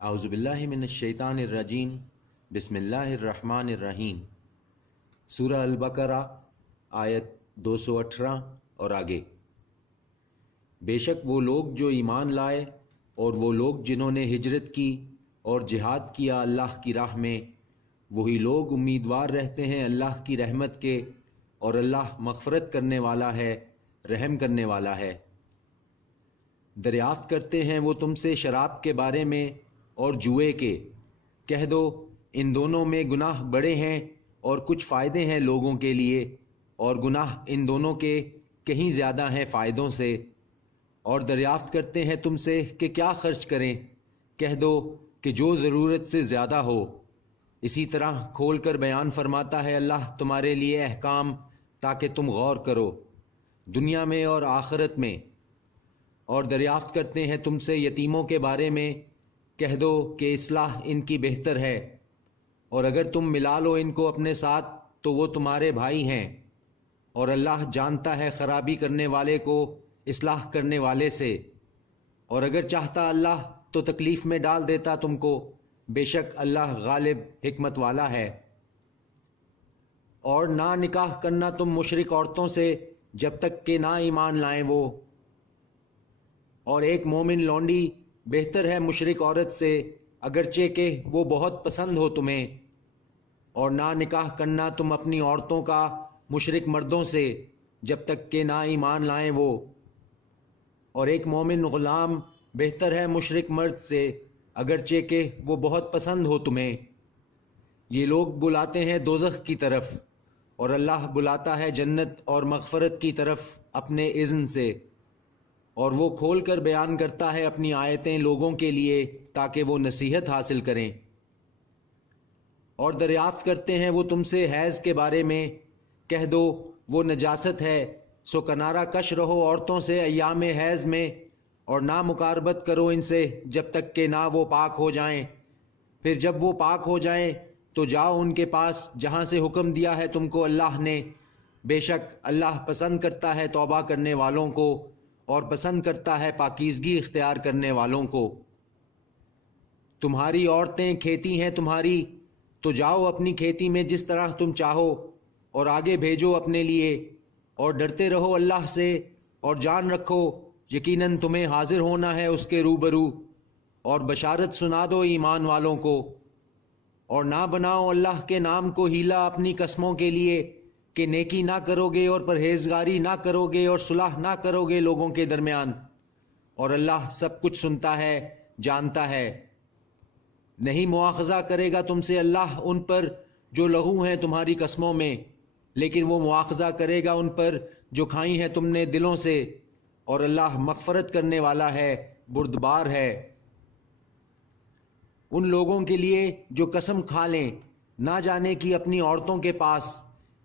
اعوذ باللہ من الشیطان الرجیم بسم اللہ الرحمن الرحیم۔ سورہ البقرہ آیت 218 اور آگے۔ بے شک وہ لوگ جو ایمان لائے اور وہ لوگ جنہوں نے ہجرت کی اور جہاد کیا اللہ کی راہ میں، وہی لوگ امیدوار رہتے ہیں اللہ کی رحمت کے، اور اللہ مغفرت کرنے والا ہے، رحم کرنے والا ہے۔ دریافت کرتے ہیں وہ تم سے شراب کے بارے میں اور جوئے کے، کہہ دو ان دونوں میں گناہ بڑے ہیں اور کچھ فائدے ہیں لوگوں کے لیے، اور گناہ ان دونوں کے کہیں زیادہ ہیں فائدوں سے۔ اور دریافت کرتے ہیں تم سے کہ کیا خرچ کریں، کہہ دو کہ جو ضرورت سے زیادہ ہو۔ اسی طرح کھول کر بیان فرماتا ہے اللہ تمہارے لیے احکام تاکہ تم غور کرو دنیا میں اور آخرت میں۔ اور دریافت کرتے ہیں تم سے یتیموں کے بارے میں، کہہ دو کہ اصلاح ان کی بہتر ہے، اور اگر تم ملا لو ان کو اپنے ساتھ تو وہ تمہارے بھائی ہیں، اور اللہ جانتا ہے خرابی کرنے والے کو اصلاح کرنے والے سے، اور اگر چاہتا اللہ تو تکلیف میں ڈال دیتا تم کو، بے شک اللہ غالب حکمت والا ہے۔ اور نہ نکاح کرنا تم مشرک عورتوں سے جب تک کہ نہ ایمان لائیں وہ، اور ایک مومن لونڈی بہتر ہے مشرک عورت سے اگرچہ کہ وہ بہت پسند ہو تمہیں۔ اور نہ نکاح کرنا تم اپنی عورتوں کا مشرک مردوں سے جب تک کہ نہ ایمان لائیں وہ، اور ایک مومن غلام بہتر ہے مشرک مرد سے اگرچہ کہ وہ بہت پسند ہو تمہیں۔ یہ لوگ بلاتے ہیں دوزخ کی طرف، اور اللہ بلاتا ہے جنت اور مغفرت کی طرف اپنے اذن سے، اور وہ کھول کر بیان کرتا ہے اپنی آیتیں لوگوں کے لیے تاکہ وہ نصیحت حاصل کریں۔ اور دریافت کرتے ہیں وہ تم سے حیض کے بارے میں، کہہ دو وہ نجاست ہے، سو کنارہ کش رہو عورتوں سے ایام حیض میں، اور نہ مقاربت کرو ان سے جب تک کہ نہ وہ پاک ہو جائیں۔ پھر جب وہ پاک ہو جائیں تو جاؤ ان کے پاس جہاں سے حکم دیا ہے تم کو اللہ نے، بے شک اللہ پسند کرتا ہے توبہ کرنے والوں کو، اور پسند کرتا ہے پاکیزگی اختیار کرنے والوں کو۔ تمہاری عورتیں کھیتی ہیں تمہاری، تو جاؤ اپنی کھیتی میں جس طرح تم چاہو، اور آگے بھیجو اپنے لیے، اور ڈرتے رہو اللہ سے، اور جان رکھو یقیناً تمہیں حاضر ہونا ہے اس کے روبرو، اور بشارت سنا دو ایمان والوں کو۔ اور نہ بناؤ اللہ کے نام کو ہیلا اپنی قسموں کے لیے، کہ نیکی نہ کرو گے اور پرہیزگاری نہ کرو گے اور صلح نہ کرو گے لوگوں کے درمیان، اور اللہ سب کچھ سنتا ہے جانتا ہے۔ نہیں مواخذہ کرے گا تم سے اللہ ان پر جو لغو ہیں تمہاری قسموں میں، لیکن وہ مواخذہ کرے گا ان پر جو کھائی ہیں تم نے دلوں سے، اور اللہ مغفرت کرنے والا ہے، بردبار ہے۔ ان لوگوں کے لیے جو قسم کھا لیں نہ جانے کی اپنی عورتوں کے پاس،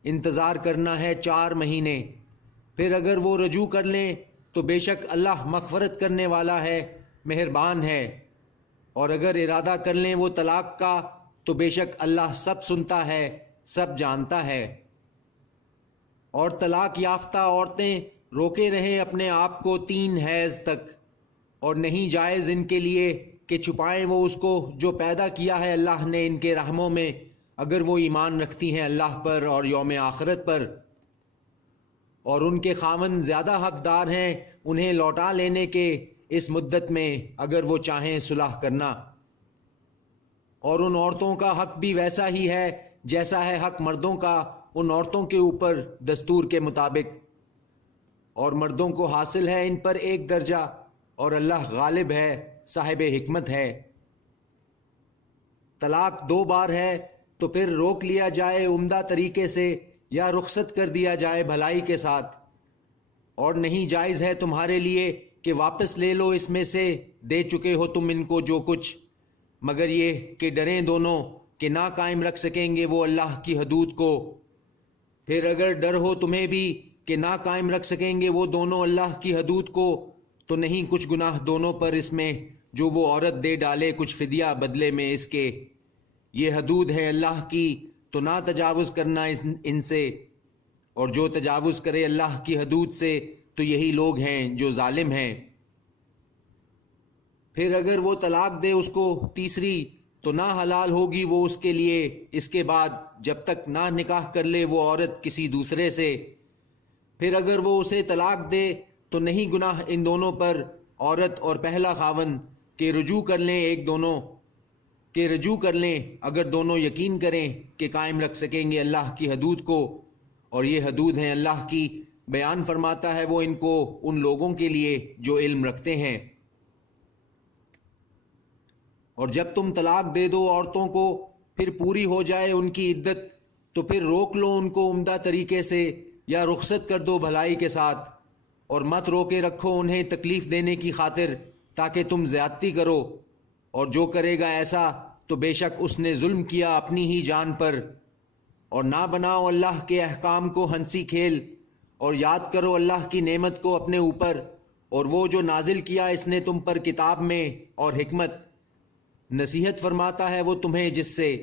انتظار کرنا ہے 4 مہینے، پھر اگر وہ رجوع کر لیں تو بے شک اللہ مغفرت کرنے والا ہے، مہربان ہے۔ اور اگر ارادہ کر لیں وہ طلاق کا تو بے شک اللہ سب سنتا ہے، سب جانتا ہے۔ اور طلاق یافتہ عورتیں روکے رہیں اپنے آپ کو 3 حیض تک، اور نہیں جائز ان کے لیے کہ چھپائیں وہ اس کو جو پیدا کیا ہے اللہ نے ان کے رحموں میں، اگر وہ ایمان رکھتی ہیں اللہ پر اور یوم آخرت پر، اور ان کے خاوند زیادہ حقدار ہیں انہیں لوٹا لینے کے اس مدت میں اگر وہ چاہیں صلح کرنا۔ اور ان عورتوں کا حق بھی ویسا ہی ہے جیسا ہے حق مردوں کا ان عورتوں کے اوپر دستور کے مطابق، اور مردوں کو حاصل ہے ان پر 1 درجہ، اور اللہ غالب ہے، صاحب حکمت ہے۔ طلاق 2 بار ہے تو پھر روک لیا جائے عمدہ طریقے سے، یا رخصت کر دیا جائے بھلائی کے ساتھ۔ اور نہیں جائز ہے تمہارے لیے کہ واپس لے لو اس میں سے دے چکے ہو تم ان کو جو کچھ، مگر یہ کہ ڈریں دونوں کہ نہ قائم رکھ سکیں گے وہ اللہ کی حدود کو۔ پھر اگر ڈر ہو تمہیں بھی کہ نہ قائم رکھ سکیں گے وہ دونوں اللہ کی حدود کو، تو نہیں کچھ گناہ دونوں پر اس میں جو وہ عورت دے ڈالے کچھ فدیہ بدلے میں اس کے۔ یہ حدود ہے اللہ کی، تو نہ تجاوز کرنا ان سے، اور جو تجاوز کرے اللہ کی حدود سے تو یہی لوگ ہیں جو ظالم ہیں۔ پھر اگر وہ طلاق دے اس کو تیسری تو نہ حلال ہوگی وہ اس کے لیے اس کے بعد جب تک نہ نکاح کر لے وہ عورت کسی دوسرے سے۔ پھر اگر وہ اسے طلاق دے تو نہیں گناہ ان دونوں پر، عورت اور پہلا خاوند، کہ رجوع کر لیں اگر دونوں یقین کریں کہ قائم رکھ سکیں گے اللہ کی حدود کو، اور یہ حدود ہیں اللہ کی۔ بیان فرماتا ہے وہ ان کو ان لوگوں کے لیے جو علم رکھتے ہیں۔ اور جب تم طلاق دے دو عورتوں کو پھر پوری ہو جائے ان کی عدت تو پھر روک لو ان کو عمدہ طریقے سے یا رخصت کر دو بھلائی کے ساتھ، اور مت روکے رکھو انہیں تکلیف دینے کی خاطر تاکہ تم زیادتی کرو، اور جو کرے گا ایسا تو بے شک اس نے ظلم کیا اپنی ہی جان پر۔ اور نہ بناؤ اللہ کے احکام کو ہنسی کھیل، اور یاد کرو اللہ کی نعمت کو اپنے اوپر، اور وہ جو نازل کیا اس نے تم پر کتاب میں اور حکمت، نصیحت فرماتا ہے وہ تمہیں جس سے،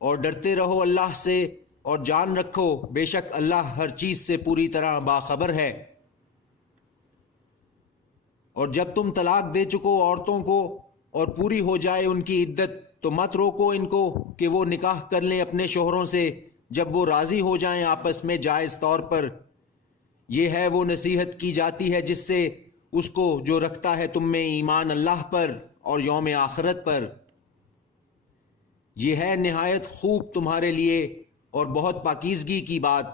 اور ڈرتے رہو اللہ سے، اور جان رکھو بے شک اللہ ہر چیز سے پوری طرح باخبر ہے۔ اور جب تم طلاق دے چکو عورتوں کو اور پوری ہو جائے ان کی عدت تو مت روکو ان کو کہ وہ نکاح کر لیں اپنے شوہروں سے جب وہ راضی ہو جائیں آپس میں جائز طور پر۔ یہ ہے وہ نصیحت کی جاتی ہے جس سے اس کو جو رکھتا ہے تم میں ایمان اللہ پر اور یوم آخرت پر۔ یہ ہے نہایت خوب تمہارے لیے اور بہت پاکیزگی کی بات،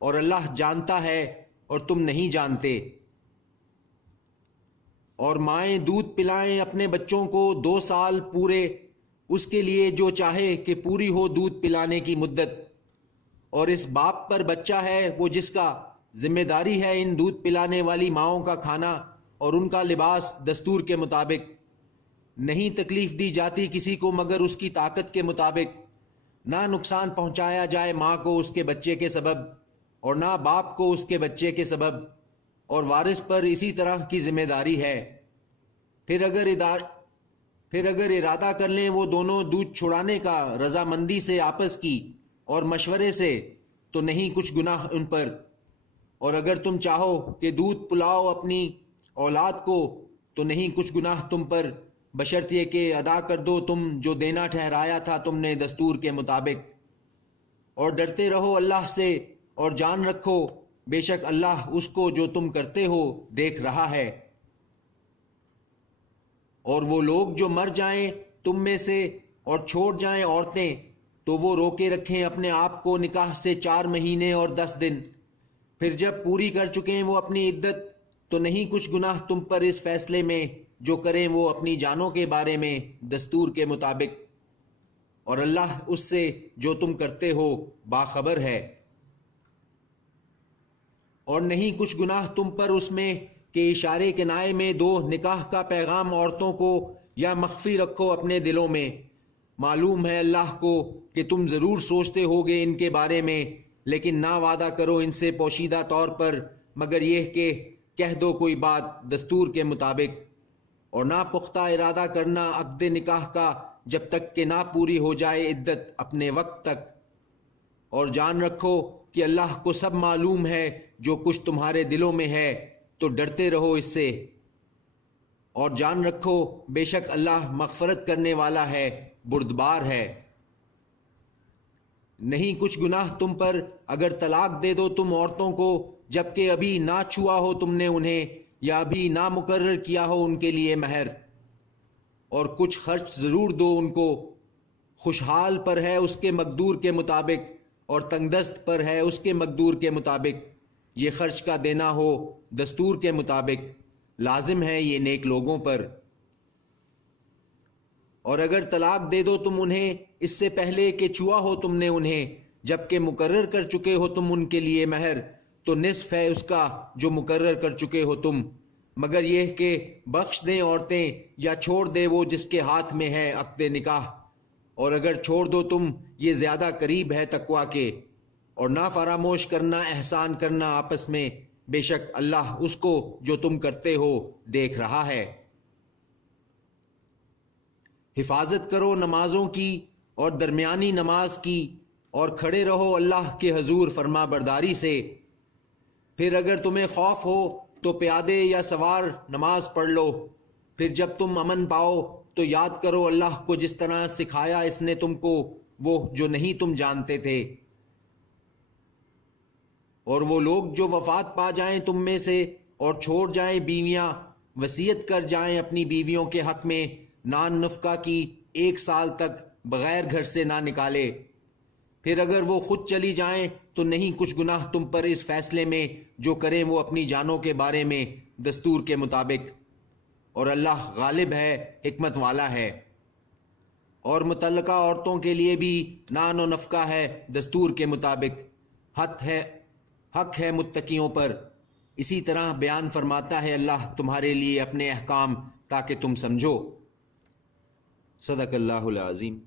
اور اللہ جانتا ہے اور تم نہیں جانتے۔ اور مائیں دودھ پلائیں اپنے بچوں کو 2 سال پورے، اس کے لیے جو چاہے کہ پوری ہو دودھ پلانے کی مدت، اور اس باپ پر بچہ ہے وہ جس کا ذمہ داری ہے ان دودھ پلانے والی ماؤں کا کھانا اور ان کا لباس دستور کے مطابق۔ نہیں تکلیف دی جاتی کسی کو مگر اس کی طاقت کے مطابق، نہ نقصان پہنچایا جائے ماں کو اس کے بچے کے سبب اور نہ باپ کو اس کے بچے کے سبب، اور وارث پر اسی طرح کی ذمہ داری ہے۔ پھر اگر ارادہ کر لیں وہ دونوں دودھ چھڑانے کا رضامندی سے آپس کی اور مشورے سے تو نہیں کچھ گناہ ان پر، اور اگر تم چاہو کہ دودھ پلاؤ اپنی اولاد کو تو نہیں کچھ گناہ تم پر، بشرطیہ کہ ادا کر دو تم جو دینا ٹھہرایا تھا تم نے دستور کے مطابق۔ اور ڈرتے رہو اللہ سے اور جان رکھو بے شک اللہ اس کو جو تم کرتے ہو دیکھ رہا ہے۔ اور وہ لوگ جو مر جائیں تم میں سے اور چھوڑ جائیں عورتیں تو وہ روکے رکھیں اپنے آپ کو نکاح سے 4 مہینے اور 10 دن، پھر جب پوری کر چکیں وہ اپنی عدت تو نہیں کچھ گناہ تم پر اس فیصلے میں جو کریں وہ اپنی جانوں کے بارے میں دستور کے مطابق، اور اللہ اس سے جو تم کرتے ہو باخبر ہے۔ اور نہیں کچھ گناہ تم پر اس میں کہ اشارے کنائے میں 2 نکاح کا پیغام عورتوں کو یا مخفی رکھو اپنے دلوں میں، معلوم ہے اللہ کو کہ تم ضرور سوچتے ہوگے ان کے بارے میں، لیکن نہ وعدہ کرو ان سے پوشیدہ طور پر مگر یہ کہ کہہ دو کوئی بات دستور کے مطابق، اور نہ پختہ ارادہ کرنا عقد نکاح کا جب تک کہ نہ پوری ہو جائے عدت اپنے وقت تک، اور جان رکھو کہ اللہ کو سب معلوم ہے جو کچھ تمہارے دلوں میں ہے، تو ڈرتے رہو اس سے، اور جان رکھو بے شک اللہ مغفرت کرنے والا ہے بردبار ہے۔ نہیں کچھ گناہ تم پر اگر طلاق دے دو تم عورتوں کو جبکہ ابھی نہ چھوا ہو تم نے انہیں یا ابھی نہ مقرر کیا ہو ان کے لیے مہر، اور کچھ خرچ ضرور دو ان کو، خوشحال پر ہے اس کے مقدور کے مطابق اور تنگ دست پر ہے اس کے مقدور کے مطابق، یہ خرچ کا دینا ہو دستور کے مطابق، لازم ہے یہ نیک لوگوں پر۔ اور اگر طلاق دے دو تم انہیں اس سے پہلے کہ چھوا ہو تم نے انہیں جبکہ مقرر کر چکے ہو تم ان کے لیے مہر، تو نصف ہے اس کا جو مقرر کر چکے ہو تم، مگر یہ کہ بخش دیں عورتیں یا چھوڑ دے وہ جس کے ہاتھ میں ہے عقد نکاح، اور اگر چھوڑ دو تم یہ زیادہ قریب ہے تقویٰ کے، اور نہ فراموش کرنا احسان کرنا آپس میں، بے شک اللہ اس کو جو تم کرتے ہو دیکھ رہا ہے۔ حفاظت کرو نمازوں کی اور درمیانی نماز کی، اور کھڑے رہو اللہ کے حضور فرما برداری سے۔ پھر اگر تمہیں خوف ہو تو پیادے یا سوار نماز پڑھ لو، پھر جب تم امن پاؤ تو یاد کرو اللہ کو جس طرح سکھایا اس نے تم کو وہ جو نہیں تم جانتے تھے۔ اور وہ لوگ جو وفات پا جائیں تم میں سے اور چھوڑ جائیں بیویاں، وصیت کر جائیں اپنی بیویوں کے حق میں نان نفقہ کی 1 سال تک بغیر گھر سے نہ نکالے، پھر اگر وہ خود چلی جائیں تو نہیں کچھ گناہ تم پر اس فیصلے میں جو کریں وہ اپنی جانوں کے بارے میں دستور کے مطابق، اور اللہ غالب ہے، حکمت والا ہے۔ اور متعلقہ عورتوں کے لیے بھی نان و نفقہ ہے دستور کے مطابق، حق ہے متقیوں پر۔ اسی طرح بیان فرماتا ہے اللہ تمہارے لیے اپنے احکام تاکہ تم سمجھو۔ صدق اللہ العظیم۔